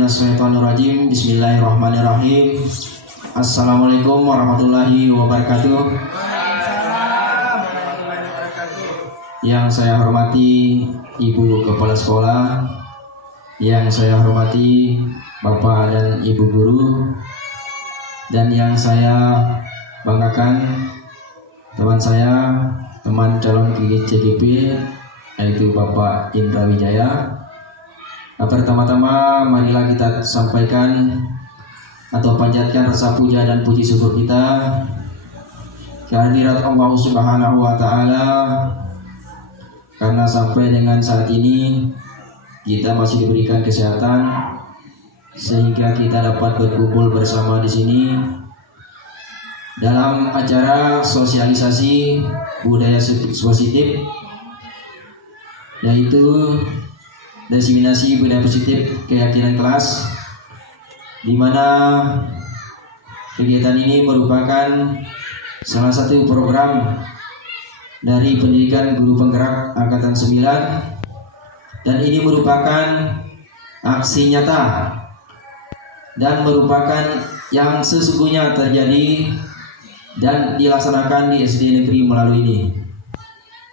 minasyaitonirrajim. Bismillahirrahmanirrahim. Assalamualaikum warahmatullahi wabarakatuh. Yang saya hormati Ibu Kepala Sekolah, yang saya hormati Bapak dan Ibu Guru, dan yang saya banggakan teman saya, teman calon CGP, yaitu Bapak Indra Wijaya. Pertama-tama marilah kita sampaikan atau panjatkan rasa puja dan puji syukur kita kehadirat Allah Subhanahu wa Ta'ala, karena sampai dengan saat ini kita masih diberikan kesehatan sehingga kita dapat berkumpul bersama di sini dalam acara sosialisasi budaya positif, yaitu diseminasi budaya positif keyakinan kelas, di mana kegiatan ini merupakan salah satu program dari pendidikan guru penggerak angkatan 9, dan ini merupakan aksi nyata dan merupakan yang sesungguhnya terjadi dan dilaksanakan di SD negeri Melalu ini.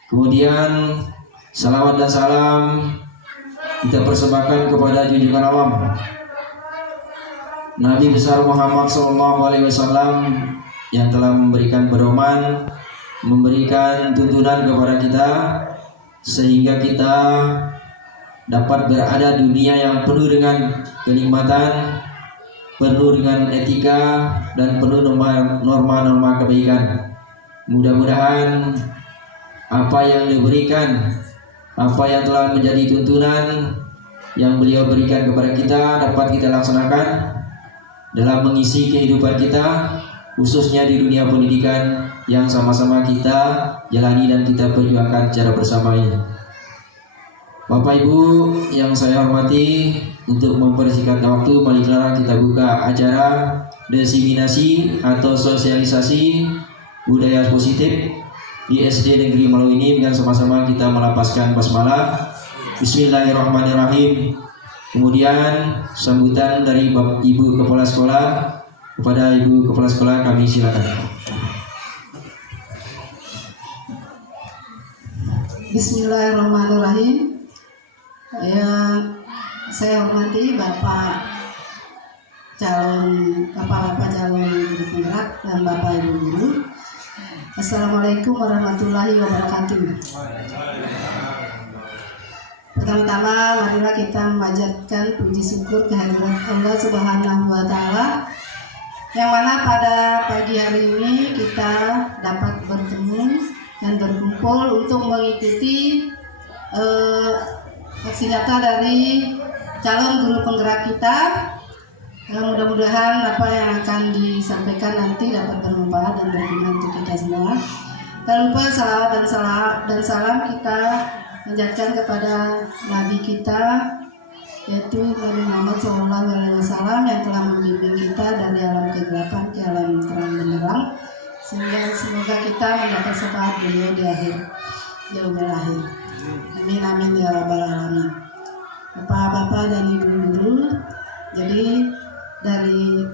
Kemudian salawat dan salam kita persembahkan kepada junjungan alam Nabi besar Muhammad SAW yang telah memberikan pedoman, memberikan tuntunan kepada kita sehingga kita dapat berada di dunia yang penuh dengan kenikmatan, penuh dengan etika, dan penuh norma-norma kebaikan. Mudah-mudahan apa yang diberikan, apa yang telah menjadi tuntunan yang beliau berikan kepada kita dapat kita laksanakan dalam mengisi kehidupan kita, khususnya di dunia pendidikan yang sama-sama kita jalani dan kita perjuangkan secara bersama ini. Bapak Ibu yang saya hormati, untuk mempersingkat waktu, marilah kita buka acara diseminasi atau sosialisasi budaya positif di SD Negeri Melalu ini dengan sama-sama kita melapaskan basmalah. Bismillahirrahmanirrahim. Kemudian sambutan dari Ibu Kepala Sekolah. Kepada Ibu Kepala Sekolah kami silakan. Bismillahirrahmanirrahim. Yang saya hormati Bapak calon guru penggerak dan Bapak Ibu guru. Assalamualaikum warahmatullahi wabarakatuh. Pertama-tama marilah kita memanjatkan puji syukur kehadirat Allah Subhanahu wa Ta'ala, yang mana pada pagi hari ini kita dapat bertemu dan berkumpul untuk mengikuti aksi nyata dari calon guru penggerak kita. Mudah-mudahan apa yang akan disampaikan nanti dapat bermanfaat dan berguna untuk kita semua. Tak lupa salawat dan salam kita menjadikan kepada Nabi kita, yaitu Nabi Muhammad SAW, yang telah membimbing kita dari alam kegelapan ke alam terang benderang, sehingga semoga kita mendapat syafaat beliau di akhir yaumil akhir. Amin amin ya rabbal alamin. Bapak-bapak dan ibu guru, jadi dari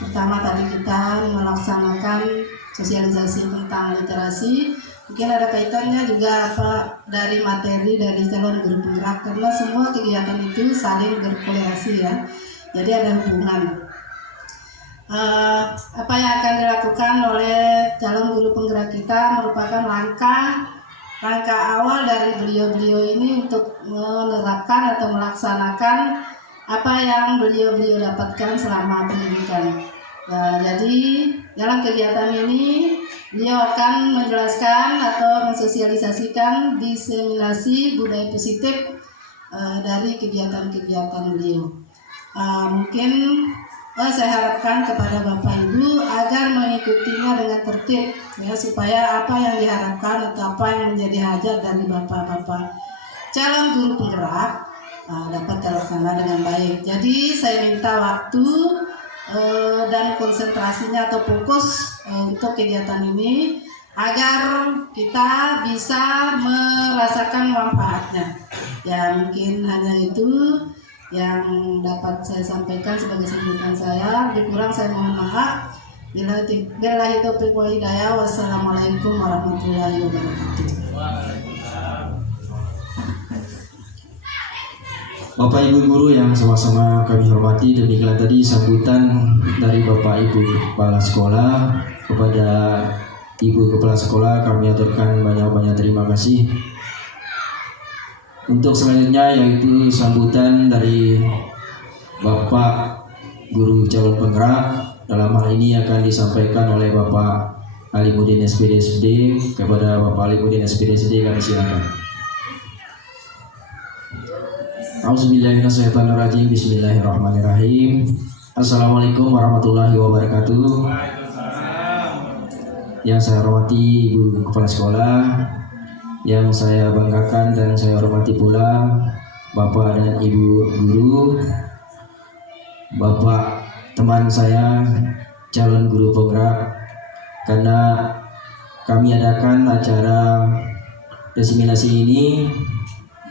pertama tadi kita melaksanakan sosialisasi tentang literasi, mungkin ada kaitannya juga dari materi dari calon guru penggerak, karena semua kegiatan itu saling berkorelasi ya, jadi ada hubungan. Apa yang akan dilakukan oleh calon guru penggerak kita merupakan langkah awal dari beliau-beliau ini untuk menerapkan atau melaksanakan apa yang beliau dapatkan selama pendidikan. Jadi dalam kegiatan ini beliau akan menjelaskan atau mensosialisasikan diseminasi budaya positif dari kegiatan-kegiatan beliau. Mungkin saya harapkan kepada Bapak Ibu agar mengikutinya dengan tertib ya, supaya apa yang diharapkan atau apa yang menjadi hajat dari Bapak-bapak calon guru penggerak dapat terlaksana dengan baik. Jadi saya minta waktu dan konsentrasinya atau fokus untuk kegiatan ini agar kita bisa merasakan manfaatnya. Ya mungkin hanya itu. yang dapat saya sampaikan sebagai sambutan saya. Lebih kurang saya mohon maaf. Billahi taufiq wal hidayah. Wassalamualaikum warahmatullahi wabarakatuh. Bapak Ibu guru yang sama-sama kami hormati, demikian tadi sambutan dari Bapak Ibu Kepala Sekolah. Kepada Ibu Kepala Sekolah kami aturkan banyak-banyak terima kasih. Untuk selanjutnya yaitu sambutan dari Bapak Guru Calon Penggerak. Dalam hal ini akan disampaikan oleh Bapak Alimuddin SPD. Kepada Bapak Alimuddin SPD kami silakan. Auzubillahiminasyaitonirrajim. Bismillahirrahmanirrahim. Assalamualaikum warahmatullahi wabarakatuh. Yang saya hormati Ibu Kepala Sekolah, yang saya banggakan dan saya hormati pula Bapak dan Ibu Guru, Bapak teman saya calon guru penggerak, karena kami adakan acara diseminasi ini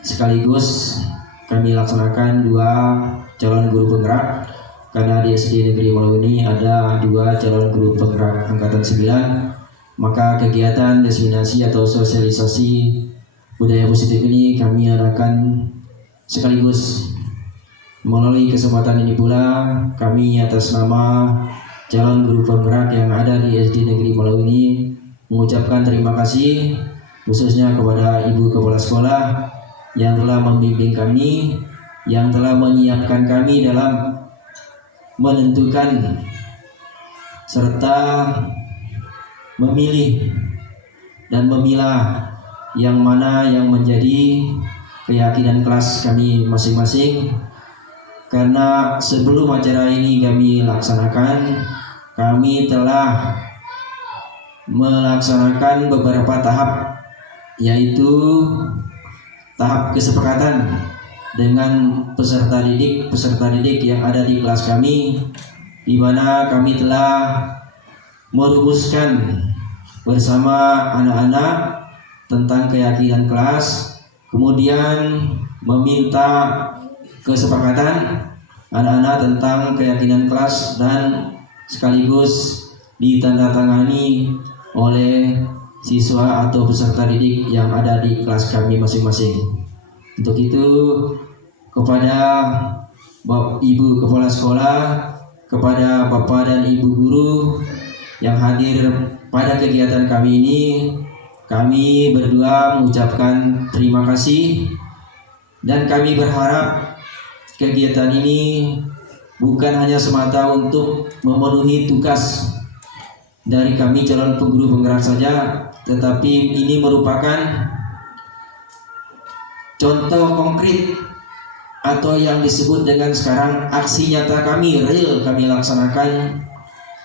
sekaligus kami laksanakan 2 calon guru penggerak, karena di SD Negeri Malau ini ada 2 calon guru penggerak angkatan 9. Maka kegiatan diseminasi atau sosialisasi budaya positif ini kami adakan sekaligus. Melalui kesempatan ini pula kami atas nama calon guru penggerak yang ada di SD Negeri Malau ini mengucapkan terima kasih khususnya kepada Ibu Kepala Sekolah yang telah membimbing kami, yang telah menyiapkan kami dalam menentukan serta memilih dan memilah yang mana yang menjadi keyakinan kelas kami masing-masing. Karena sebelum acara ini kami laksanakan, kami telah melaksanakan beberapa tahap, yaitu tahap kesepakatan dengan peserta didik yang ada di kelas kami, di mana kami telah merumuskan bersama anak-anak tentang keyakinan kelas, kemudian meminta kesepakatan anak-anak tentang keyakinan kelas dan sekaligus ditandatangani oleh siswa atau peserta didik yang ada di kelas kami masing-masing. Untuk itu kepada Ibu Kepala Sekolah, kepada Bapak dan Ibu Guru yang hadir pada kegiatan kami ini, kami berdua mengucapkan terima kasih dan kami berharap kegiatan ini bukan hanya semata untuk memenuhi tugas dari kami calon guru penggerak saja, tetapi ini merupakan contoh konkret atau yang disebut dengan sekarang aksi nyata kami, real kami laksanakan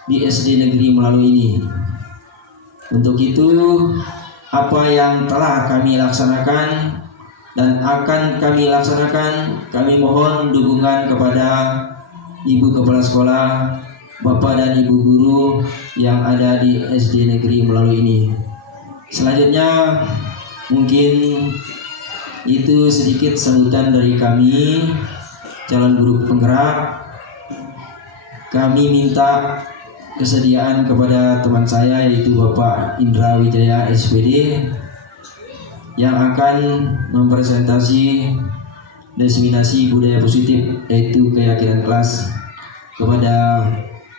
di SD Negeri Malau ini. Untuk itu, apa yang telah kami laksanakan dan akan kami laksanakan, kami mohon dukungan kepada Ibu Kepala Sekolah, Bapak dan Ibu Guru yang ada di SD Negeri Malau ini. Selanjutnya, mungkin itu sedikit sambutan dari kami calon guru penggerak. Kami minta kesediaan kepada teman saya yaitu Bapak Indra Wijaya SPD yang akan mempresentasi diseminasi budaya positif yaitu keyakinan kelas. Kepada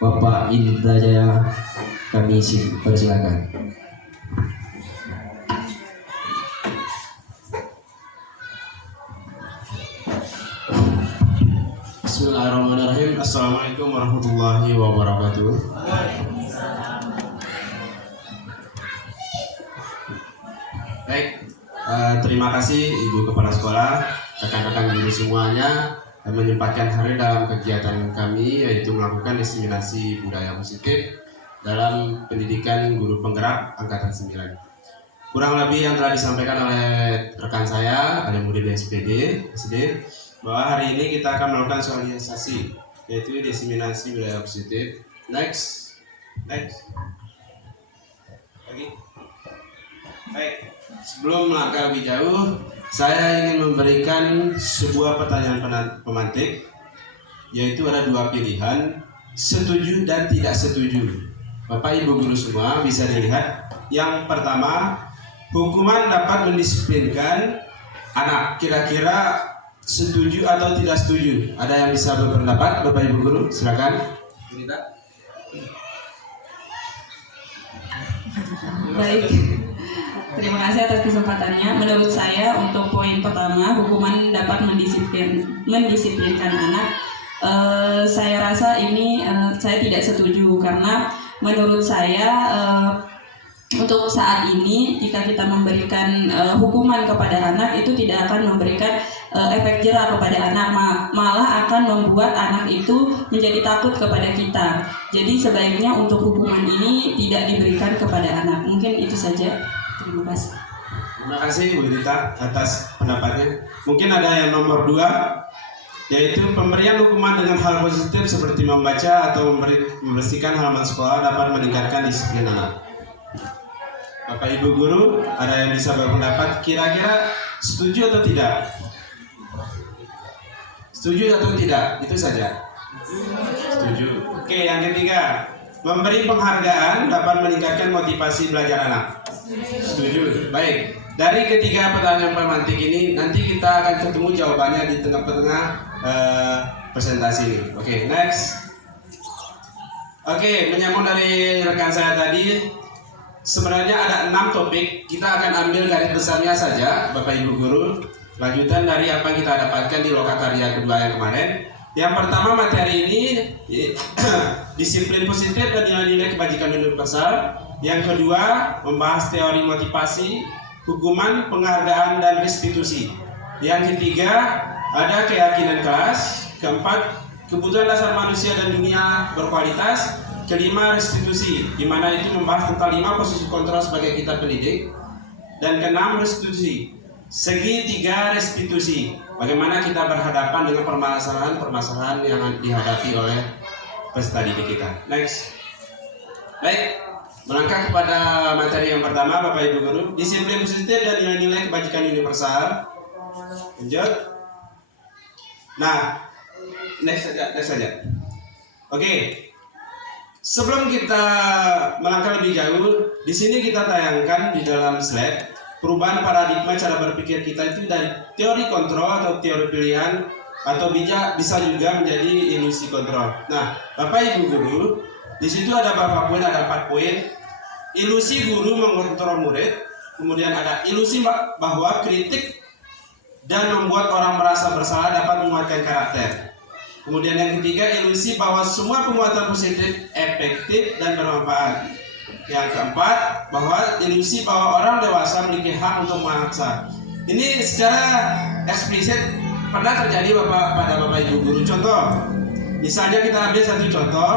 Bapak Indra Jaya kami persilakan. Bismillahirrahmanirrahim. Assalamualaikum warahmatullahi wabarakatuh. Baik, terima kasih Ibu Kepala Sekolah, rekan-rekan guru semuanya yang menyempatkan hadir dalam kegiatan kami, yaitu melakukan diseminasi budaya positif dalam pendidikan guru penggerak angkatan 9. Kurang lebih yang telah disampaikan oleh rekan saya Alimuddin SPD bahwa hari ini kita akan melakukan sosialisasi yaitu diseminasi budaya positif. Next lagi. Baik, sebelum melangkah lebih jauh, saya ingin memberikan sebuah pertanyaan pemantik, yaitu ada dua pilihan, setuju dan tidak setuju. Bapak Ibu guru semua bisa dilihat. Yang pertama, hukuman dapat mendisiplinkan anak. Kira-kira setuju atau tidak setuju? Ada yang bisa berpendapat, Bapak Ibu guru? Silakan. Baik, terima kasih atas kesempatannya. Menurut saya untuk poin pertama, hukuman dapat mendisiplinkan anak. Saya rasa ini saya tidak setuju karena menurut saya untuk saat ini jika kita memberikan hukuman kepada anak itu tidak akan memberikan efek jerah kepada anak, malah akan membuat anak itu menjadi takut kepada kita. Jadi sebaiknya untuk hukuman ini tidak diberikan kepada anak. Mungkin itu saja. Terima kasih. Terima kasih Bu Rita atas pendapatnya. Mungkin ada yang nomor 2, yaitu pemberian hukuman dengan hal positif seperti membaca atau membersihkan halaman sekolah dapat meningkatkan disiplin anak. Bapak Ibu guru, ada yang bisa berpendapat kira-kira setuju atau tidak? Setuju atau tidak? Itu saja. Setuju. Oke, yang ketiga, memberi penghargaan dapat meningkatkan motivasi belajar anak. Setuju. Baik. Dari ketiga pertanyaan pemantik ini, nanti kita akan ketemu jawabannya di tengah-tengah presentasi ini. Oke, next. Oke, menyambung dari rekan saya tadi, sebenarnya ada 6 topik. Kita akan ambil garis besarnya saja, Bapak Ibu guru. Lanjutan dari apa yang kita dapatkan di lokakarya kedua yang kemarin. Yang pertama materi ini disiplin positif dan nilai-nilai kebajikan universal. Yang kedua membahas teori motivasi, hukuman, penghargaan, dan restitusi. Yang ketiga ada keyakinan kelas. Keempat, kebutuhan dasar manusia dan dunia berkualitas. Kelima, restitusi, di mana itu membahas tentang 5 posisi kontrol sebagai kita pendidik. Dan keenam, restitusi, segitiga restitusi, bagaimana kita berhadapan dengan permasalahan-permasalahan yang dihadapi oleh peserta didik kita. Next. Baik, melangkah kepada materi yang pertama, Bapak Ibu guru, disiplin positif dan nilai-nilai kebajikan universal. Lanjut. Nah, next saja. Oke. Sebelum kita melangkah lebih jauh, di sini kita tayangkan di dalam slide perubahan paradigma cara berpikir kita itu dari teori kontrol atau teori pilihan atau bisa juga menjadi ilusi kontrol. Nah, Bapak Ibu guru, di situ ada beberapa poin, ada 4 poin. Ilusi guru mengontrol murid, kemudian ada ilusi bahwa kritik dan membuat orang merasa bersalah dapat menguatkan karakter. Kemudian yang ketiga, ilusi bahwa semua penguatan positif efektif dan bermanfaat. Yang keempat, bahwa ilusi bahwa orang dewasa memiliki hak untuk memaksa. Ini secara eksplisit pernah terjadi pada Bapak Ibu guru. Contoh, misalnya kita ambil satu contoh,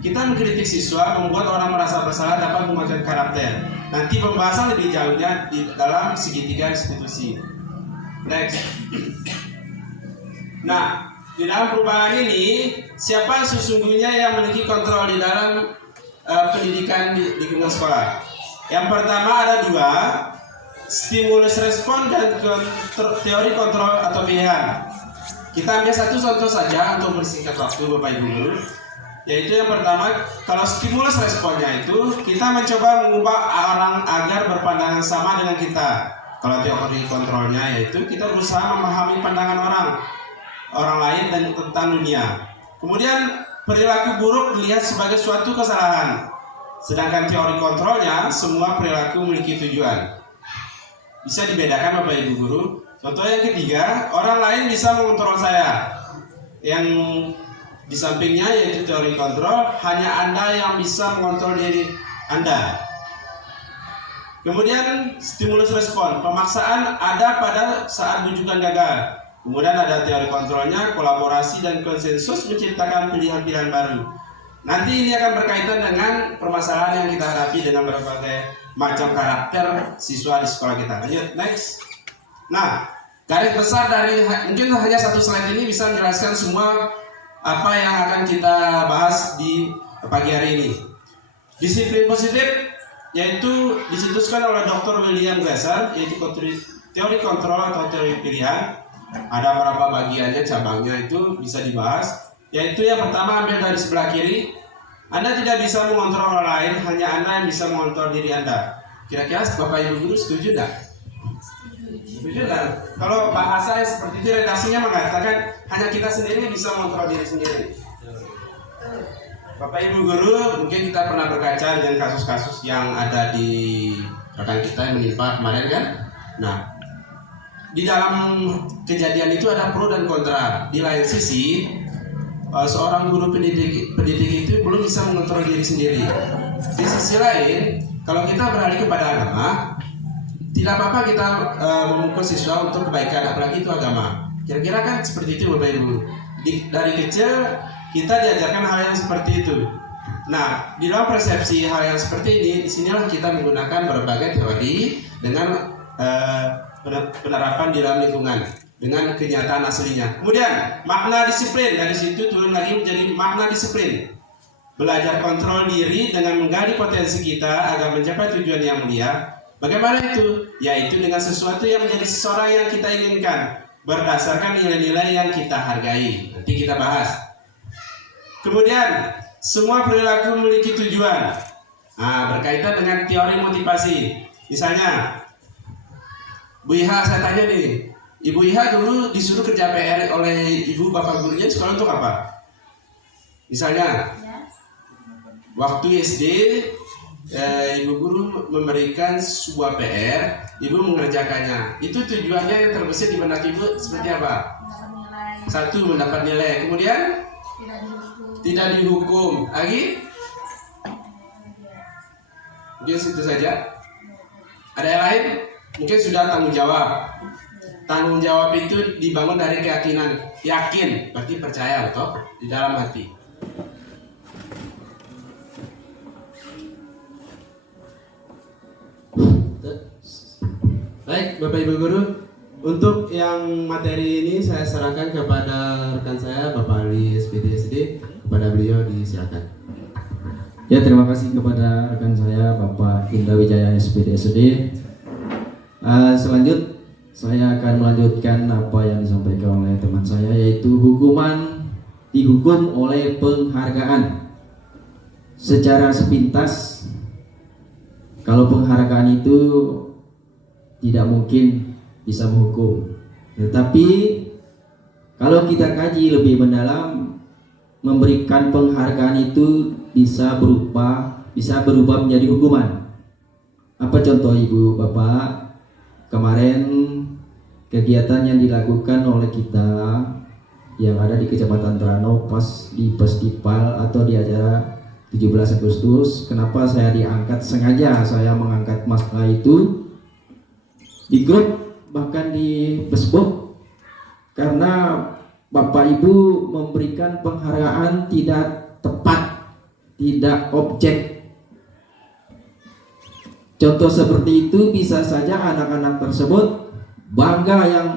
kita mengkritik siswa membuat orang merasa bersalah dapat menguatkan karakter. Nanti pembahasan lebih jauhnya di dalam segitiga restitusi. Next. Nah, di dalam perubahan ini, siapa sesungguhnya yang memiliki kontrol di dalam pendidikan di lingkungan sekolah? Yang pertama ada 2, stimulus respon dan teori kontrol atau pilihan. Kita ambil satu contoh saja untuk bersingkat waktu, Bapak Ibu guru. Yaitu yang pertama, kalau stimulus responnya itu kita mencoba mengubah orang agar berpandangan sama dengan kita. Kalau teori kontrolnya yaitu kita berusaha memahami pandangan orang lain dan tentang dunia. Kemudian perilaku buruk dilihat sebagai suatu kesalahan. Sedangkan teori kontrolnya semua perilaku memiliki tujuan. Bisa dibedakan Bapak Ibu guru. Contoh yang ketiga, orang lain bisa mengontrol saya. Yang di sampingnya yaitu teori kontrol, hanya Anda yang bisa mengontrol diri Anda. Kemudian stimulus respon, pemaksaan ada pada saat bujukan gagal. Kemudian ada teori kontrolnya, kolaborasi dan konsensus menciptakan pilihan-pilihan baru. Nanti ini akan berkaitan dengan permasalahan yang kita hadapi dengan berbagai macam karakter siswa di sekolah kita. Lanjut, next. Nah, garis besar dari mungkin hanya satu slide ini bisa menjelaskan semua apa yang akan kita bahas di pagi hari ini. Disiplin positif yaitu dicetuskan oleh Dr. William Glasser, yaitu teori kontrol atau teori pilihan. Ada beberapa bagiannya, cabangnya itu bisa dibahas. Yaitu yang pertama, ambil dari sebelah kiri. Anda tidak bisa mengontrol orang lain, hanya Anda yang bisa mengontrol diri Anda. Kira-kira Bapak Ibu guru setuju tidak? Setuju kan? Kalau bahasa seperti itu, redaksinya mengatakan hanya kita sendiri yang bisa mengontrol diri sendiri. Bapak Ibu guru, mungkin kita pernah berkaca dengan kasus-kasus yang ada di rekan kita yang menimpa kemarin kan? Nah, di dalam kejadian itu ada pro dan kontra. Di lain sisi, seorang guru pendidik itu belum bisa mengontrol diri sendiri. Di sisi lain, kalau kita beralih kepada agama, tidak apa-apa kita memukul siswa untuk kebaikan, apalagi itu agama. Kira-kira kan seperti itu Bapak Ibu. Dari kecil kita diajarkan hal yang seperti itu. Nah, di dalam persepsi hal yang seperti ini, disinilah kita menggunakan berbagai teori dengan penerapan di dalam lingkungan dengan kenyataan aslinya. Kemudian makna disiplin, dari situ turun lagi menjadi makna disiplin. Belajar kontrol diri dengan menggali potensi kita agar mencapai tujuan yang mulia. Bagaimana itu? Yaitu dengan sesuatu yang menjadi seseorang yang kita inginkan, berdasarkan nilai-nilai yang kita hargai. Nanti kita bahas. Kemudian semua perilaku memiliki tujuan. Nah, berkaitan dengan teori motivasi. Misalnya, Bu Iha, saya tanya nih, Ibu Iha dulu disuruh kerja PR oleh ibu bapak gurunya sekolah untuk apa? Misalnya, waktu SD, ibu guru memberikan sebuah PR, ibu mengerjakannya. Itu tujuannya yang terbesit di benak ibu seperti apa? Satu, mendapat nilai. Kemudian, tidak dihukum. Lagi? Mungkin situ saja. Ada yang lain? Mungkin sudah tanggung jawab. Tanggung jawab itu dibangun dari keyakinan. Yakin, berarti percaya atau di dalam hati. Baik, Bapak Ibu Guru, untuk yang materi ini saya serahkan kepada rekan saya, Bapak Ali SPD SD. Kepada beliau disilakan. Ya, terima kasih kepada rekan saya Bapak Indra Wijaya SPD SD. Selanjutnya saya akan melanjutkan apa yang disampaikan oleh teman saya, yaitu hukuman dihukum oleh penghargaan. Secara sepintas, kalau penghargaan itu tidak mungkin bisa menghukum. Tetapi kalau kita kaji lebih mendalam, memberikan penghargaan itu bisa berubah menjadi hukuman. Apa contoh Ibu Bapak? Kemarin kegiatan yang dilakukan oleh kita yang ada di Kecamatan Trano pas di festival atau di acara 17 Agustus, kenapa saya diangkat, sengaja saya mengangkat masalah itu di grup bahkan di Facebook, karena Bapak Ibu memberikan penghargaan tidak tepat, tidak objek. Contoh seperti itu bisa saja anak-anak tersebut bangga yang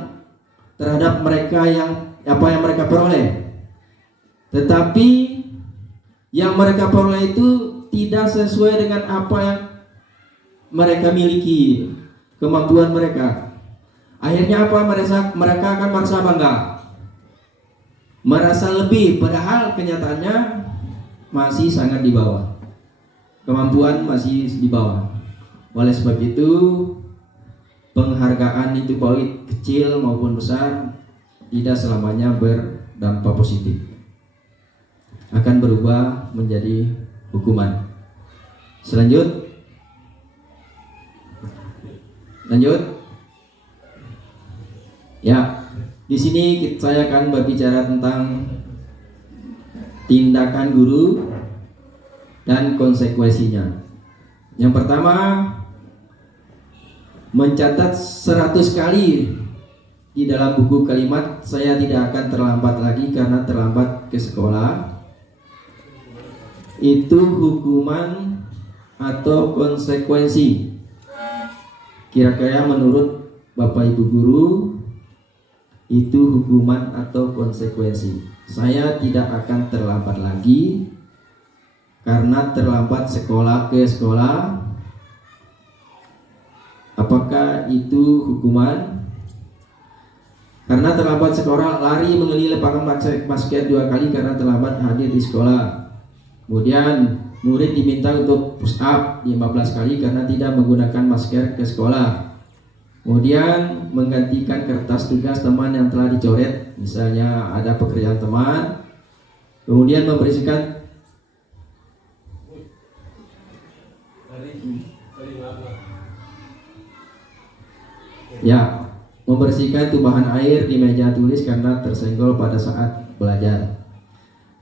terhadap mereka yang apa yang mereka peroleh. Tetapi yang mereka peroleh itu tidak sesuai dengan apa yang mereka miliki, kemampuan mereka. Akhirnya apa? Mereka akan merasa bangga, merasa lebih, padahal kenyataannya masih sangat di bawah, kemampuan masih di bawah. Oleh sebab itu, penghargaan itu baik kecil maupun besar tidak selamanya berdampak positif, akan berubah menjadi hukuman. Lanjut. Ya, di sini saya akan berbicara tentang tindakan guru dan konsekuensinya. Yang pertama, mencatat 100 kali di dalam buku kalimat saya tidak akan terlambat lagi karena terlambat ke sekolah. Itu hukuman atau konsekuensi. Kira-kira menurut Bapak Ibu guru itu hukuman atau konsekuensi. Saya tidak akan terlambat lagi karena terlambat ke sekolah Apakah itu hukuman? Karena terlambat sekolah, lari mengelilingi lapangan basket 2 kali karena terlambat hadir di sekolah. Kemudian murid diminta untuk push up 15 kali karena tidak menggunakan masker ke sekolah. Kemudian menggantikan kertas tugas teman yang telah dicoret, misalnya ada pekerjaan teman. Kemudian membersihkan membersihkan tumpahan air di meja tulis karena tersenggol pada saat belajar.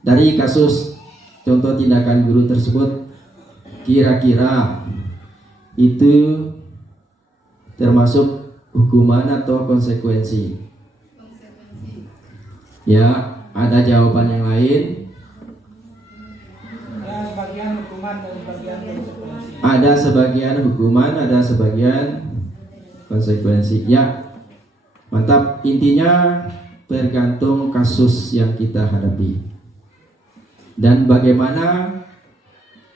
Dari kasus contoh tindakan guru tersebut, kira-kira itu termasuk hukuman atau konsekuensi? Ya, ada jawaban yang lain? Ya, sebagian hukuman dan sebagian konsekuensi. Ada sebagian hukuman, ada sebagian konsekuensi. Ya, mantap. Intinya tergantung kasus yang kita hadapi dan bagaimana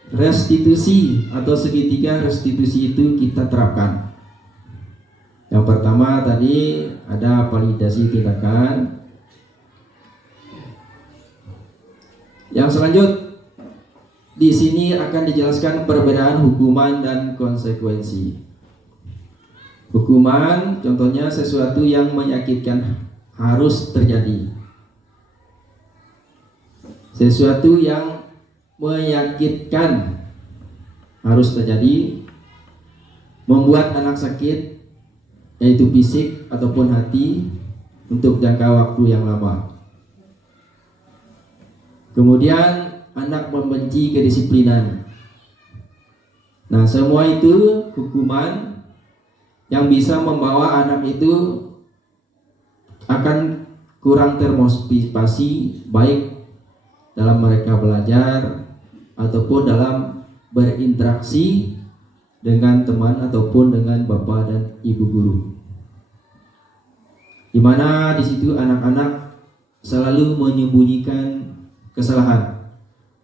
restitusi atau segitiga restitusi itu kita terapkan. Yang pertama tadi ada validasi tindakan. Yang selanjutnya di sini akan dijelaskan perbedaan hukuman dan konsekuensi. Hukuman contohnya sesuatu yang menyakitkan harus terjadi. Sesuatu yang menyakitkan harus terjadi, membuat anak sakit, yaitu fisik ataupun hati, untuk jangka waktu yang lama. Kemudian anak membenci kedisiplinan. Nah, semua itu hukuman yang bisa membawa anak itu akan kurang termotivasi, baik dalam mereka belajar ataupun dalam berinteraksi dengan teman ataupun dengan bapak dan ibu guru. Di mana di situ anak-anak selalu menyembunyikan kesalahan.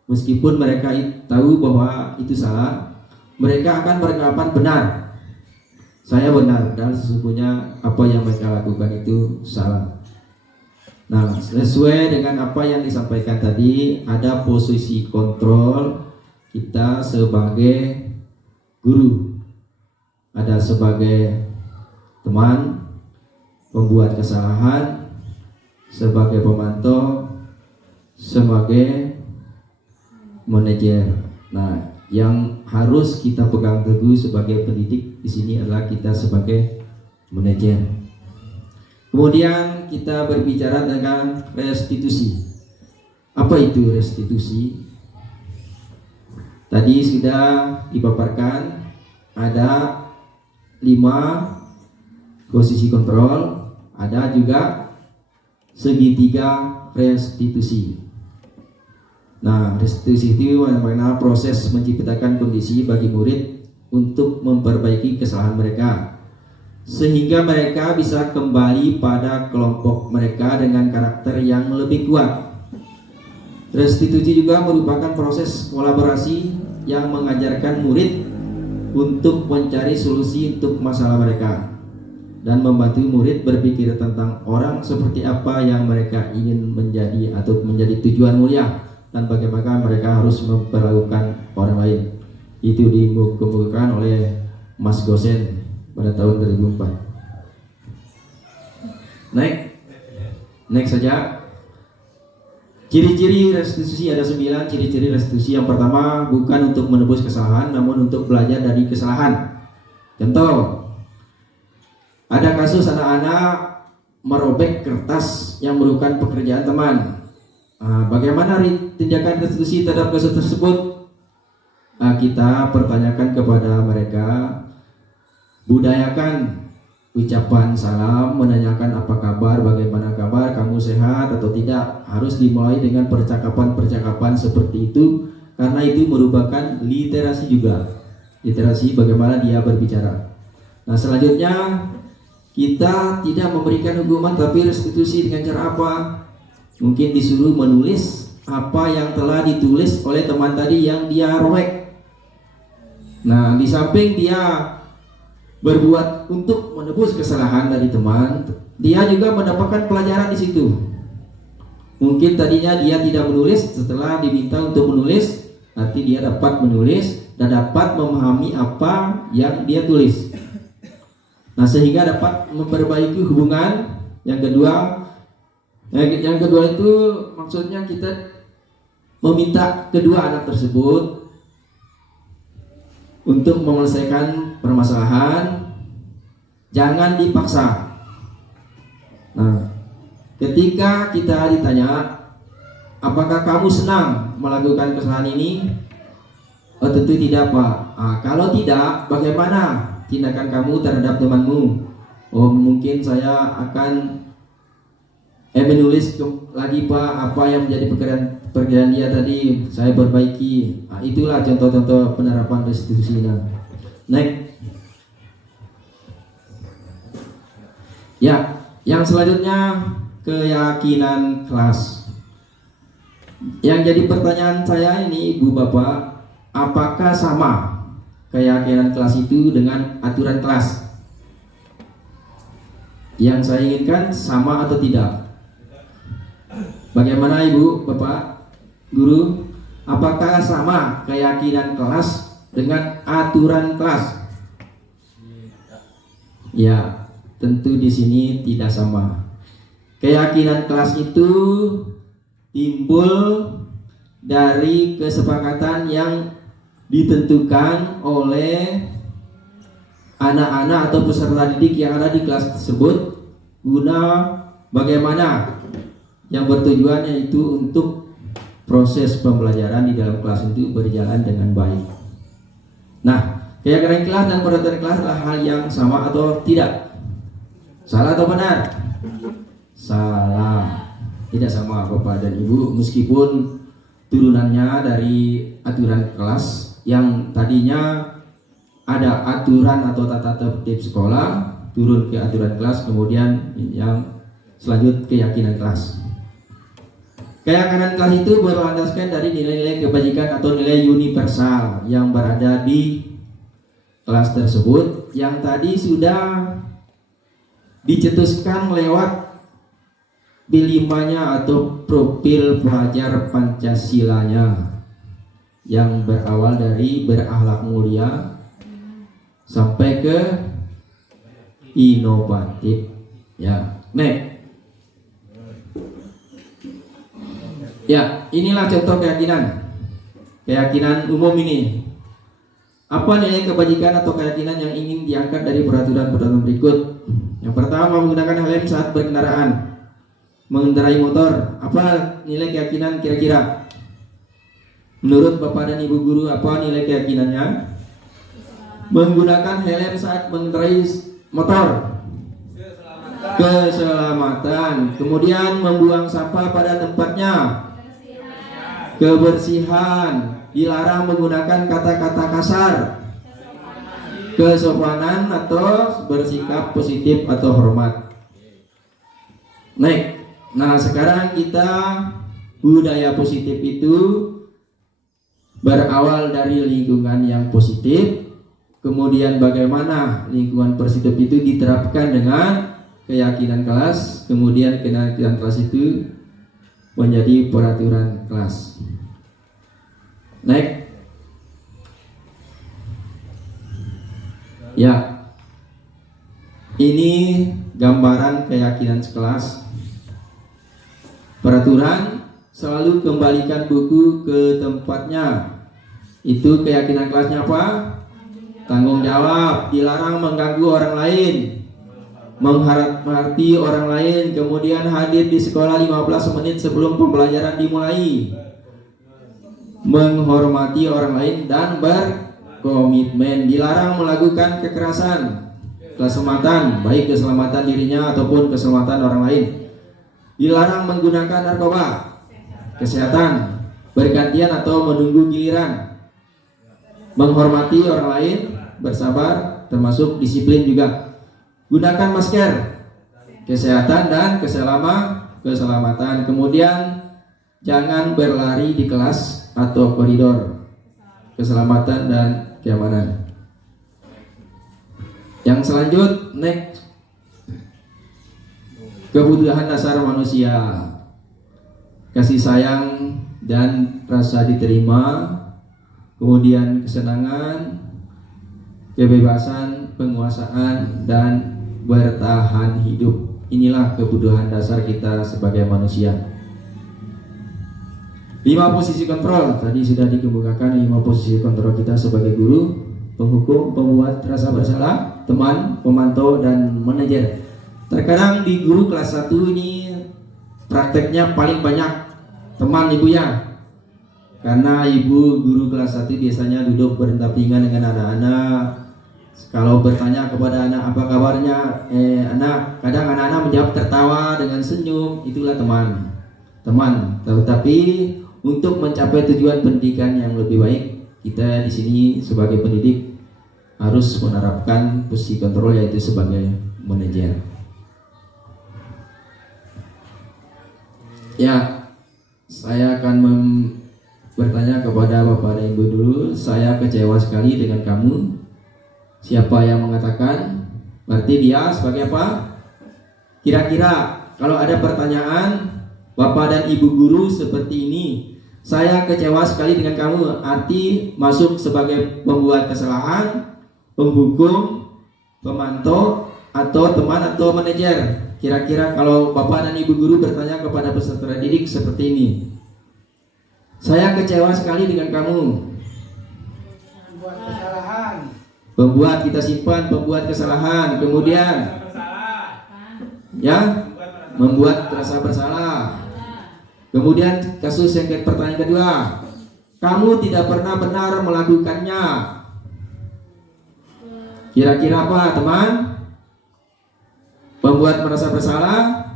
Meskipun mereka tahu bahwa itu salah, mereka akan beranggapan benar. Saya benar, dan sesungguhnya apa yang mereka lakukan itu salah. Nah, sesuai dengan apa yang disampaikan tadi, ada posisi kontrol kita sebagai guru, ada sebagai teman pembuat kesalahan, sebagai pemantau, sebagai manajer. Nah, yang harus kita pegang teguh sebagai pendidik di sini adalah kita sebagai manajer. Kemudian kita berbicara tentang restitusi. Apa itu restitusi? Tadi sudah dipaparkan ada 5 posisi kontrol, ada juga segitiga restitusi. Nah, restitusi itu adalah proses menciptakan kondisi bagi murid untuk memperbaiki kesalahan mereka, sehingga mereka bisa kembali pada kelompok mereka dengan karakter yang lebih kuat. Restitusi juga merupakan proses kolaborasi yang mengajarkan murid untuk mencari solusi untuk masalah mereka dan membantu murid berpikir tentang orang seperti apa yang mereka ingin menjadi atau menjadi tujuan mulia, dan bagaimana mereka harus memperlakukan orang lain. Itu dikemukakan oleh Mas Gosen pada tahun 2004. Naik saja. Ciri-ciri restitusi ada 9 ciri-ciri restitusi. Yang pertama, bukan untuk menebus kesalahan, namun untuk belajar dari kesalahan. Contoh, ada kasus anak-anak merobek kertas yang merupakan pekerjaan teman. Bagaimana tindakan restitusi terhadap kasus tersebut? Kita pertanyakan kepada mereka, budayakan ucapan salam, menanyakan apa kabar, bagaimana kabar, kamu sehat atau tidak. Harus dimulai dengan percakapan-percakapan seperti itu, karena itu merupakan literasi juga. Literasi bagaimana dia berbicara. Nah, selanjutnya kita tidak memberikan hukuman, tapi restitusi dengan cara apa? Mungkin disuruh menulis apa yang telah ditulis oleh teman tadi yang dia robek. Nah, di samping dia berbuat untuk menebus kesalahan dari teman, dia juga mendapatkan pelajaran di situ. Mungkin tadinya dia tidak menulis, setelah diminta untuk menulis, nanti dia dapat menulis dan dapat memahami apa yang dia tulis. Nah, sehingga dapat memperbaiki hubungan. Yang kedua itu maksudnya kita meminta kedua anak tersebut untuk menyelesaikan permasalahan, jangan dipaksa. Nah, ketika kita ditanya, apakah kamu senang melakukan kesalahan ini? Oh, tentu tidak, Pak. Kalau tidak, bagaimana tindakan kamu terhadap temanmu? Oh, mungkin saya akan menulis lagi, Pak, apa yang menjadi pekerjaan dia tadi, saya perbaiki. Itulah contoh-contoh penerapan restitusi. Next. Ya, yang selanjutnya keyakinan kelas. Yang jadi pertanyaan saya ini, Ibu Bapak, apakah sama keyakinan kelas itu dengan aturan kelas? Yang saya inginkan sama atau tidak? Bagaimana Ibu, Bapak, Guru? Apakah sama keyakinan kelas dengan aturan kelas? Ya, tentu di sini tidak sama. Keyakinan kelas itu timbul dari kesepakatan yang ditentukan oleh anak-anak atau peserta didik yang ada di kelas tersebut, guna bagaimana yang bertujuan yaitu untuk proses pembelajaran di dalam kelas itu berjalan dengan baik. Nah, keyakinan kelas dan peraturan kelas adalah hal yang sama atau tidak? Salah atau benar? Salah. Tidak sama, Bapak dan Ibu, meskipun turunannya dari aturan kelas yang tadinya ada aturan atau tata tertib sekolah, turun ke aturan kelas, kemudian yang selanjut keyakinan kelas. Keyakinan kelas itu berlandaskan dari nilai-nilai kebajikan atau nilai universal yang berada di kelas tersebut, yang tadi sudah dicetuskan lewat B5-nya atau profil pelajar Pancasilanya, yang berawal dari berakhlak mulia sampai ke inovatif. Ya, next. Ya, inilah contoh keyakinan umum ini. Apa nilai kebajikan atau keyakinan yang ingin diangkat dari peraturan-peraturan berikut? Yang pertama, menggunakan helm saat berkendaraan, mengendarai motor. Apa nilai keyakinan kira-kira? Menurut Bapak dan Ibu Guru, apa nilai keyakinannya? Menggunakan helm saat mengendarai motor, keselamatan. Kemudian membuang sampah pada tempatnya, kebersihan. Dilarang menggunakan kata-kata kasar, kesopanan atau bersikap positif atau hormat. Nah, sekarang kita budaya positif itu berawal dari lingkungan yang positif. Kemudian bagaimana lingkungan positif itu diterapkan dengan keyakinan kelas, kemudian keyakinan kelas itu menjadi peraturan kelas. Next. Ya, ini gambaran keyakinan sekelas. Peraturan: selalu kembalikan buku ke tempatnya. Itu keyakinan kelasnya apa? Tanggung jawab, dilarang mengganggu orang lain, menghormati orang lain, kemudian hadir di sekolah 15 menit sebelum pembelajaran dimulai, menghormati orang lain dan berkomitmen, dilarang melakukan kekerasan, keselamatan, baik keselamatan dirinya ataupun keselamatan orang lain, dilarang menggunakan narkoba, kesehatan, bergantian atau menunggu giliran, menghormati orang lain, bersabar, termasuk disiplin juga, gunakan masker, kesehatan dan keselamatan, kemudian jangan berlari di kelas atau koridor, keselamatan dan keamanan. Yang next, kebutuhan dasar manusia, kasih sayang dan rasa diterima, kemudian kesenangan, kebebasan, penguasaan, dan bertahan hidup. Inilah kebutuhan dasar kita sebagai manusia. 5 posisi kontrol tadi sudah dikemukakan. 5 posisi kontrol kita sebagai guru, penghukum, pembuat rasa bersalah, teman, pemantau, dan manajer. Terkadang di guru kelas 1 ini prakteknya paling banyak teman ibu ya, karena ibu guru kelas 1 biasanya duduk berdampingan dengan anak-anak. Kalau bertanya kepada anak apa kabarnya, anak, kadang anak-anak menjawab tertawa dengan senyum, itulah teman. Tetapi untuk mencapai tujuan pendidikan yang lebih baik, kita di sini sebagai pendidik harus menerapkan posisi kontrol, yaitu sebagai manajer. Ya, saya akan bertanya kepada Bapak dan Ibu dulu. Saya kecewa sekali dengan kamu. Siapa yang mengatakan? Berarti dia sebagai apa? Kira-kira kalau ada pertanyaan Bapak dan Ibu guru seperti ini, saya kecewa sekali dengan kamu, arti masuk sebagai pembuat kesalahan, penghukum, pemantau, atau teman atau manajer. Kira-kira kalau Bapak dan Ibu guru bertanya kepada peserta didik seperti ini, saya kecewa sekali dengan kamu. Buat kesalahan. Pembuat kita simpan, pembuat kesalahan, kemudian ya, membuat rasa bersalah. Kemudian kasus yang pertanyaan kedua, kamu tidak pernah benar melakukannya. Kira-kira apa teman? Pembuat merasa bersalah.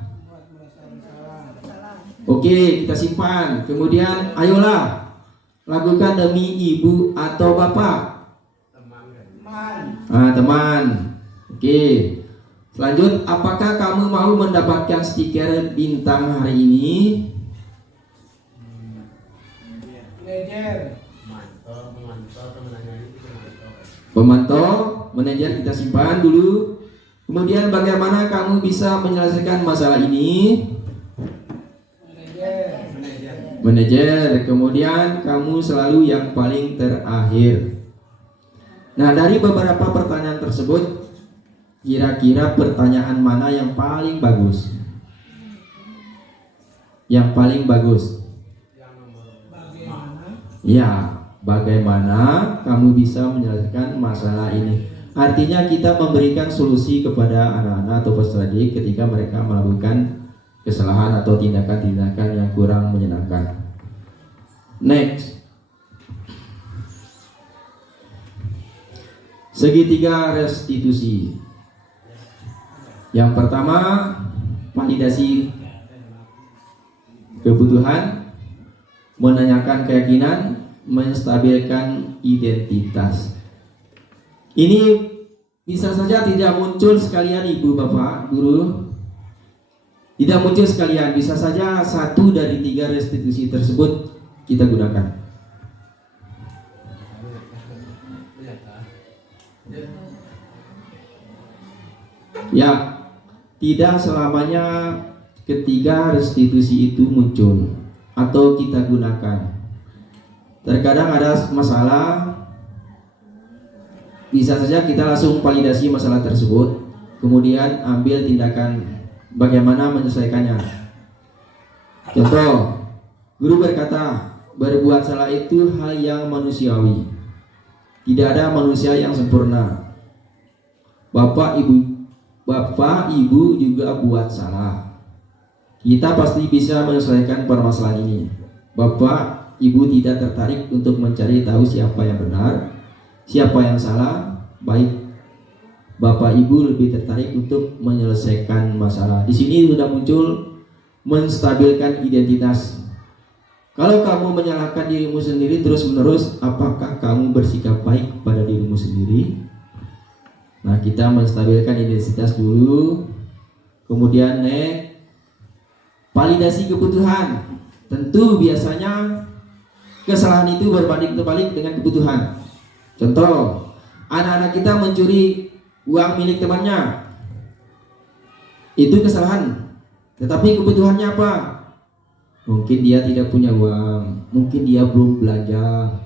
Oke, kita simpan. Kemudian ayolah lakukan demi ibu atau bapak. Teman. Oke. Selanjut, apakah kamu mau mendapatkan stiker bintang hari ini? Manajer. Pemantau, manajer kita simpan dulu. Kemudian bagaimana kamu bisa menyelesaikan masalah ini? Manajer. Kemudian kamu selalu yang paling terakhir. Nah, dari beberapa pertanyaan tersebut, kira-kira pertanyaan mana yang paling bagus? Yang paling bagus? Ya, bagaimana kamu bisa menyelesaikan masalah ini? Artinya kita memberikan solusi kepada anak-anak atau peserta didik ketika mereka melakukan kesalahan atau tindakan-tindakan yang kurang menyenangkan. Next. Segitiga restitusi. Yang pertama, validasi kebutuhan, menanyakan keyakinan, menstabilkan identitas. Ini bisa saja tidak muncul sekalian ibu bapak guru, tidak muncul sekalian, bisa saja 1 dari 3 restitusi tersebut kita gunakan. Ya, tidak selamanya ketiga restitusi itu muncul atau kita gunakan. Terkadang ada masalah, bisa saja kita langsung validasi masalah tersebut, kemudian ambil tindakan bagaimana menyelesaikannya. Contoh, guru berkata, berbuat salah itu hal yang manusiawi. Tidak ada manusia yang sempurna. Bapak ibu juga buat salah. Kita pasti bisa menyelesaikan permasalahan ini. Bapak ibu tidak tertarik untuk mencari tahu siapa yang benar, siapa yang salah. Baik, bapak ibu lebih tertarik untuk menyelesaikan masalah. Di sini sudah muncul menstabilkan identitas. Kalau kamu menyalahkan dirimu sendiri terus-menerus, apakah kamu bersikap baik pada dirimu sendiri? Nah, kita menstabilkan identitas dulu. Kemudian validasi kebutuhan. Tentu biasanya kesalahan itu berbanding terbalik dengan kebutuhan. Contoh, anak-anak kita mencuri uang milik temannya. Itu kesalahan. Tetapi kebutuhannya apa? Mungkin dia tidak punya uang, mungkin dia belum belanja.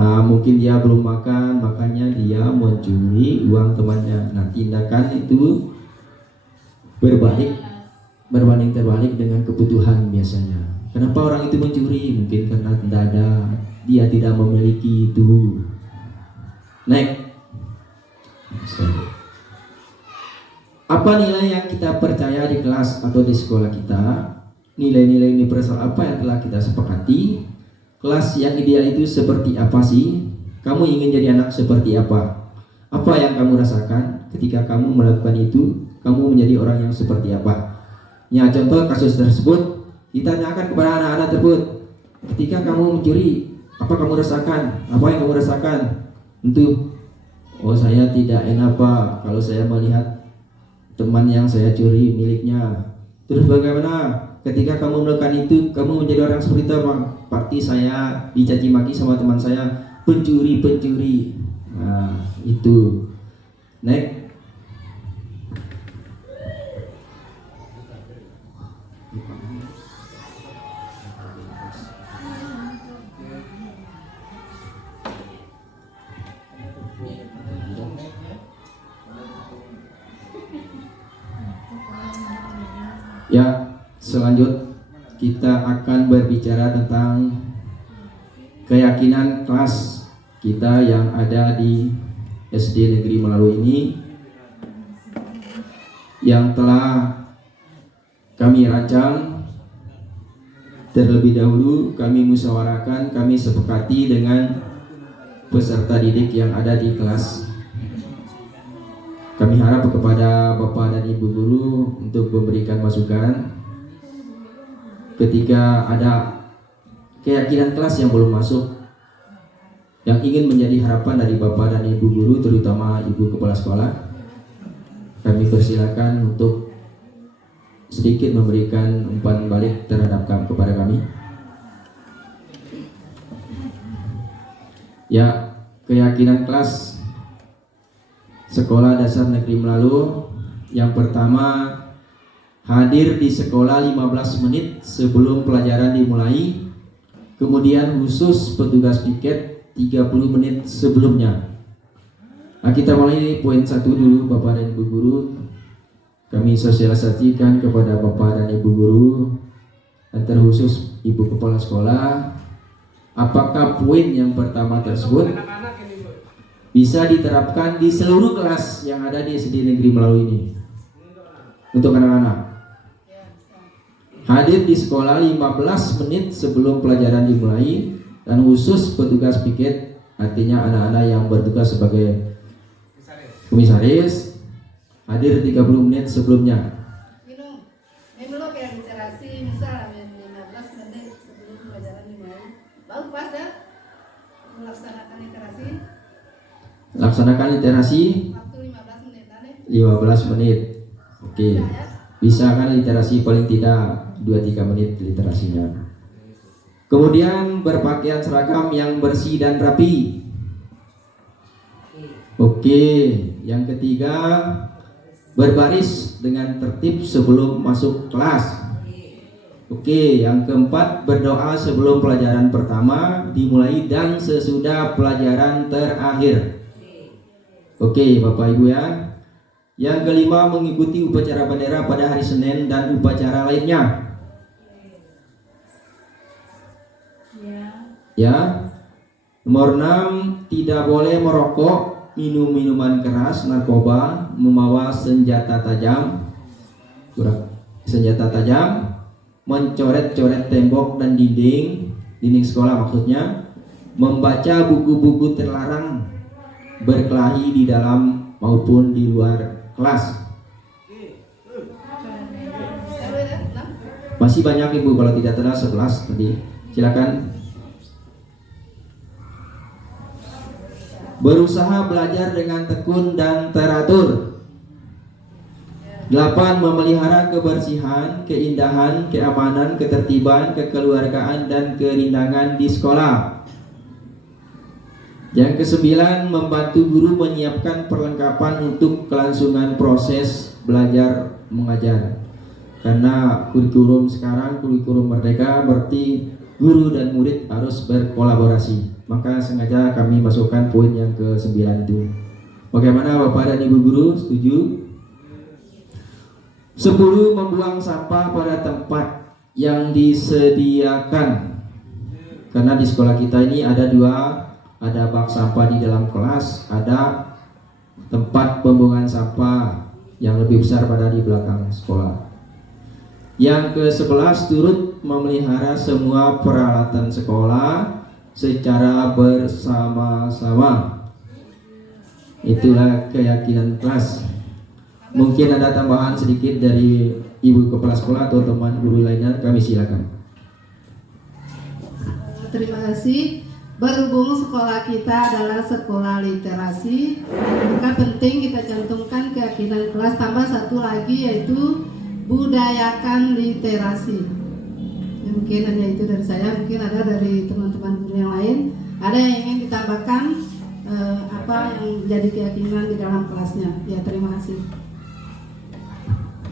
Mungkin dia belum makan, makanya dia mencuri uang temannya. Nah, tindakan itu berbanding terbalik dengan kebutuhan biasanya. Kenapa orang itu mencuri? Mungkin karena tidak ada, dia tidak memiliki itu. Next. Apa nilai yang kita percaya di kelas atau di sekolah kita? Nilai-nilai universal apa yang telah kita sepakati? Kelas yang ideal itu seperti apa sih? Kamu ingin jadi anak seperti apa? Apa yang kamu rasakan ketika kamu melakukan itu? Kamu menjadi orang yang seperti apa? Ya, contoh kasus tersebut ditanyakan kepada anak-anak tersebut, ketika kamu mencuri, apa kamu rasakan? Apa yang kamu rasakan? Untuk, oh saya tidak enak Pak kalau saya melihat teman yang saya curi miliknya. Terus bagaimana ketika kamu melakukan itu? Kamu menjadi orang seperti apa? Pasti saya dicaci maki sama teman saya, pencuri. Nah, itu. Next. Ya, selanjut kita akan berbicara tentang keyakinan kelas kita yang ada di SD Negeri Melawi ini yang telah kami rancang. Terlebih dahulu kami musyawarahkan, kami sepakati dengan peserta didik yang ada di kelas. Kami harap kepada Bapak dan Ibu guru untuk memberikan masukan ketika ada keyakinan kelas yang belum masuk, yang ingin menjadi harapan dari Bapak dan Ibu guru, terutama Ibu Kepala Sekolah. Kami persilakan untuk sedikit memberikan umpan balik terhadap kepada kami. Ya, keyakinan kelas Sekolah Dasar Negeri Melalu yang pertama, hadir di sekolah 15 menit sebelum pelajaran dimulai. Kemudian khusus petugas piket 30 menit sebelumnya. Nah, kita mulai poin 1 dulu Bapak dan Ibu guru. Kami sosialisasikan kepada Bapak dan Ibu guru dan terkhusus Ibu Kepala Sekolah, apakah poin yang pertama tersebut bisa diterapkan di seluruh kelas yang ada di SD Negeri Melawi ini. Untuk anak-anak hadir di sekolah 15 menit sebelum pelajaran dimulai dan khusus petugas piket, artinya anak-anak yang bertugas sebagai komisaris, hadir 30 menit sebelumnya. Minum dulu kayak literasi, misal 15 menit sebelum pelajaran dimulai. Baru pas dah melaksanakan literasi. Laksanakan literasi Waktu 15 menit. 15 menit. Oke. Bisa kan literasi paling tidak 2-3 menit literasinya. Kemudian berpakaian seragam yang bersih dan rapi. Oke, yang ketiga berbaris dengan tertib sebelum masuk kelas. Oke, yang keempat berdoa sebelum pelajaran pertama dimulai dan sesudah pelajaran terakhir. Oke, Bapak Ibu ya. Yang kelima, mengikuti upacara bendera pada hari Senin dan upacara lainnya. Ya. Nomor 6, tidak boleh merokok, minum minuman keras, narkoba, membawa senjata tajam, mencoret-coret tembok dan dinding sekolah maksudnya, membaca buku-buku terlarang, berkelahi di dalam maupun di luar kelas. Masih banyak Ibu, kalau tidak telah 11 tadi. Silakan. Berusaha belajar dengan tekun dan teratur. 8. Memelihara kebersihan, keindahan, keamanan, ketertiban, kekeluargaan, dan kerindangan di sekolah. Yang kesembilan, membantu guru menyiapkan perlengkapan untuk kelangsungan proses belajar mengajar. Karena kurikulum sekarang, kurikulum merdeka, berarti guru dan murid harus berkolaborasi. Maka sengaja kami masukkan poin yang ke-9 itu. Bagaimana Bapak dan Ibu guru, setuju? 10. Membuang sampah pada tempat yang disediakan. Karena di sekolah kita ini ada bak sampah di dalam kelas, ada tempat pembuangan sampah yang lebih besar pada di belakang sekolah. Yang ke-11, turut memelihara semua peralatan sekolah secara bersama-sama. Itulah keyakinan kelas. Mungkin ada tambahan sedikit dari Ibu Kepala Sekolah atau teman guru lainnya, kami silakan. Terima kasih. Berhubung sekolah kita adalah sekolah literasi, maka penting kita cantumkan keyakinan kelas, tambah satu lagi yaitu budayakan literasi. Ya, mungkin hanya itu dari saya, mungkin ada dari teman-teman guru yang lain. Ada yang ingin ditambahkan apa yang menjadi keyakinan di dalam kelasnya? Ya, terima kasih.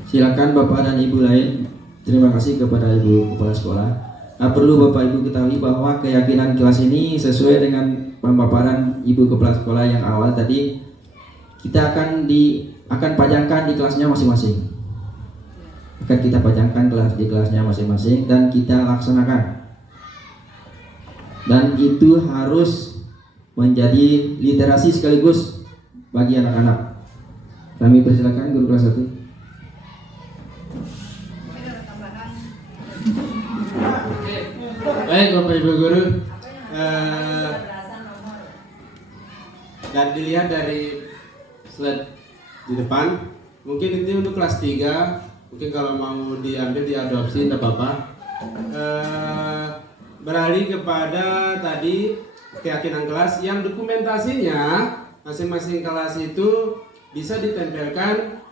Silakan Bapak dan Ibu lain. Terima kasih kepada Ibu Kepala Sekolah. Perlu Bapak Ibu ketahui bahwa keyakinan kelas ini sesuai dengan pemaparan Ibu Kepala Sekolah yang awal tadi. Kita akan pajangkan di kelasnya masing-masing. Akan kita pajangkan di kelasnya masing-masing dan kita laksanakan. Dan itu harus menjadi literasi sekaligus bagi anak-anak. Kami persilakan guru kelas 1. Baik Bapak Ibu guru, dan dilihat dari slide di depan, mungkin ini untuk kelas 3. Mungkin kalau mau diambil diadopsi tidak apa-apa. Beralih kepada tadi keyakinan kelas yang dokumentasinya masing-masing kelas itu bisa ditempelkan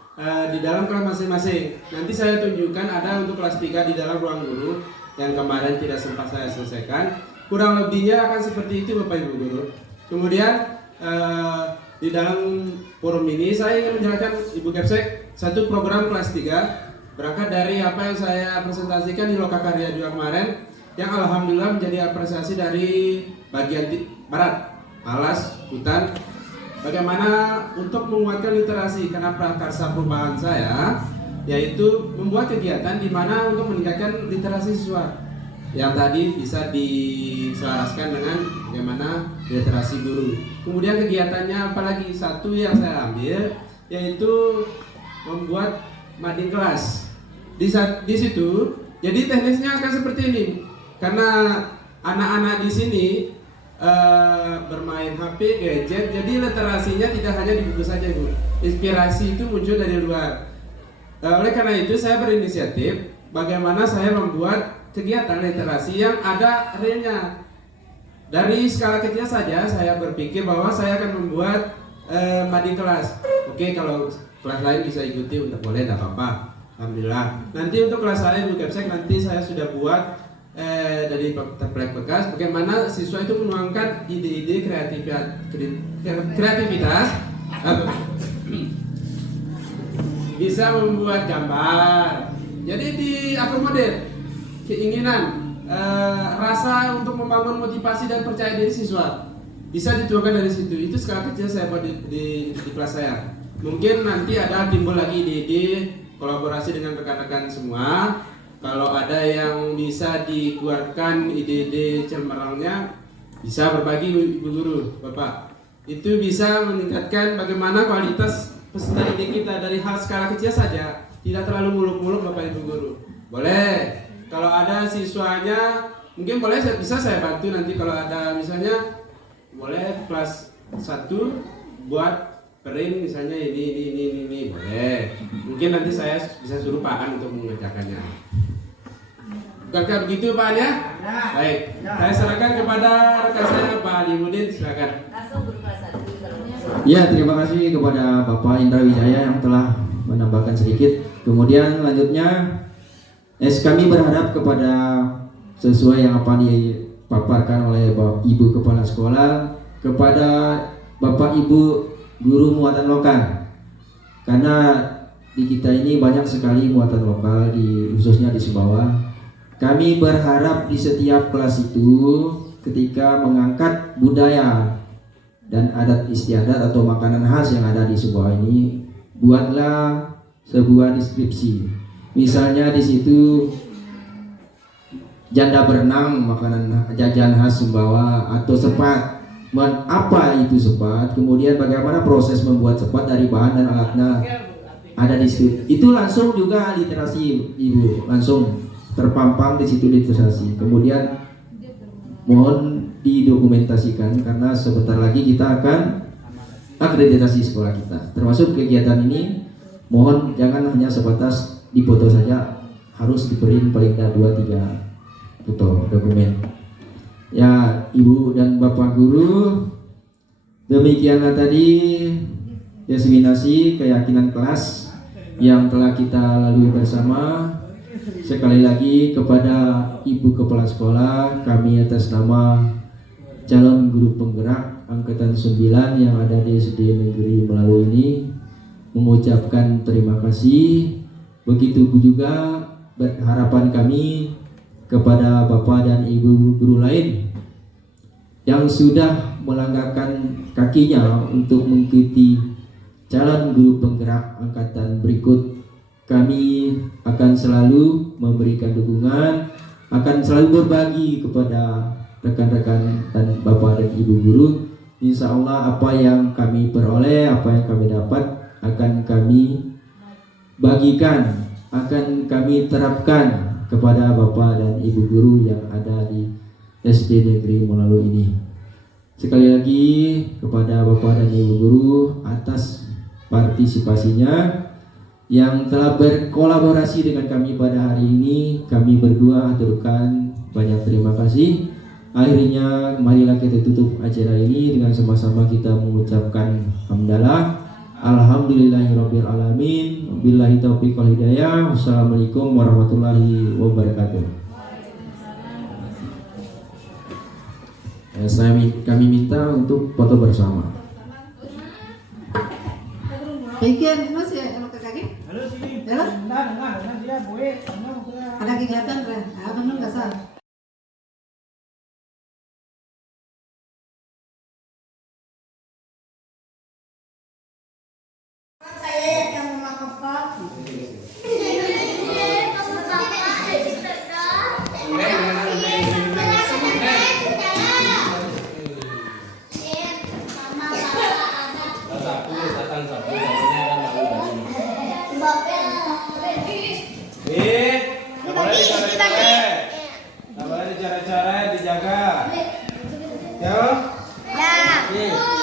di dalam kelas masing-masing. Nanti saya tunjukkan ada untuk kelas 3 di dalam ruang guru yang kemarin tidak sempat saya selesaikan. Kurang lebihnya akan seperti itu Bapak Ibu guru. Kemudian di dalam forum ini saya ingin menjelaskan Ibu Kepsek satu program kelas 3 berangkat dari apa yang saya presentasikan di Lokakarya juga kemarin, yang alhamdulillah menjadi apresiasi dari bagian barat, Alas, Hutan. Bagaimana untuk menguatkan literasi, karena prakarsa perubahan saya yaitu membuat kegiatan di mana untuk meningkatkan literasi siswa yang tadi bisa diselaraskan dengan bagaimana literasi guru. Kemudian kegiatannya apalagi satu yang saya ambil yaitu membuat mading kelas. Di situ jadi teknisnya akan seperti ini, karena anak-anak di sini bermain HP, gadget, jadi literasinya tidak hanya di buku saja Ibu. Inspirasi itu muncul dari luar. Oleh karena itu saya berinisiatif bagaimana saya membuat kegiatan literasi yang ada realnya. Dari skala kecil saja saya berpikir bahwa saya akan membuat mading kelas. Oke, kalau kelas lain bisa ikuti untuk boleh, tidak apa-apa. Alhamdulillah. Nanti untuk kelas saya Bu Kepsek nanti saya sudah buat dari template bekas bagaimana siswa itu menuangkan ide-ide kreativitas bisa membuat gambar. Jadi diakomodir keinginan, rasa untuk membangun motivasi dan percaya diri siswa bisa dituangkan dari situ. Itu skala kecil saya buat di kelas saya. Mungkin nanti ada timbul lagi ide-ide kolaborasi dengan rekan-rekan semua. Kalau ada yang bisa dikeluarkan ide-ide cemerlangnya, bisa berbagi Ibu Guru, Bapak. Itu bisa meningkatkan bagaimana kualitas peserta didik kita dari hal skala kecil saja, tidak terlalu muluk-muluk Bapak Ibu Guru. Boleh. Kalau ada siswanya, mungkin boleh bisa saya bantu nanti kalau ada misalnya boleh kelas 1 buat print misalnya ini boleh. Mungkin nanti saya bisa suruh Pak An untuk mengerjakannya. Bukankah begitu Pak An ya? Baik. Saya serahkan kepada rekan saya Pak Alimudin, silakan. Ya, terima kasih kepada Bapak Indra Wijaya yang telah menambahkan sedikit. Kemudian lanjutnya kami berharap kepada sesuai yang apa dipaparkan oleh Ibu Kepala Sekolah, kepada Bapak Ibu guru muatan lokal, karena di kita ini banyak sekali muatan lokal, khususnya di Sumbawa. Kami berharap di setiap kelas itu ketika mengangkat budaya dan adat istiadat atau makanan khas yang ada di Sumbawa ini, buatlah sebuah deskripsi. Misalnya di situ janda berenang, makanan jajan khas Sumbawa, atau sepat. Apa itu sepat? Kemudian bagaimana proses membuat sepat dari bahan dan alatnya ada di situ. Itu langsung juga literasi Ibu, langsung terpampang di situ literasi. Kemudian mohon didokumentasikan karena sebentar lagi kita akan akreditasi sekolah kita. Termasuk kegiatan ini, mohon jangan hanya sebatas dipoto saja, harus diberi paling tidak 2-3 foto dokumen. Ya, Ibu dan Bapak guru, demikianlah tadi diseminasi keyakinan kelas yang telah kita lalui bersama. Sekali lagi kepada Ibu Kepala Sekolah, kami atas nama calon guru penggerak Angkatan 9 yang ada di SD Negeri Melalu ini mengucapkan terima kasih. Begitu juga harapan kami kepada Bapak dan Ibu guru lain yang sudah melangkahkan kakinya untuk mengikuti calon guru penggerak angkatan berikut. Kami akan selalu memberikan dukungan, akan selalu berbagi kepada rekan-rekan dan Bapak dan Ibu guru. Insya Allah apa yang kami peroleh, apa yang kami dapat akan kami bagikan, akan kami terapkan kepada Bapak dan Ibu guru yang ada di SD Negeri Melalu ini. Sekali lagi kepada Bapak dan Ibu guru atas partisipasinya yang telah berkolaborasi dengan kami pada hari ini, kami berdua aturkan banyak terima kasih. Akhirnya marilah kita tutup acara ini dengan sama-sama kita mengucapkan hamdalah. Alhamdulillahirabbil alamin. Wabillahi taufiq wal hidayah. Wassalamualaikum warahmatullahi wabarakatuh. Kami minta untuk foto bersama. Bikin mas ya kalau ke kaki. Halo sini. Halo. Nah, dia boleh. Ada kegiatan bre. Ah benar nggak salah. Saya yang melakukan. Nggak boleh dicara-cara, dijaga. Ya? Ya. Nih.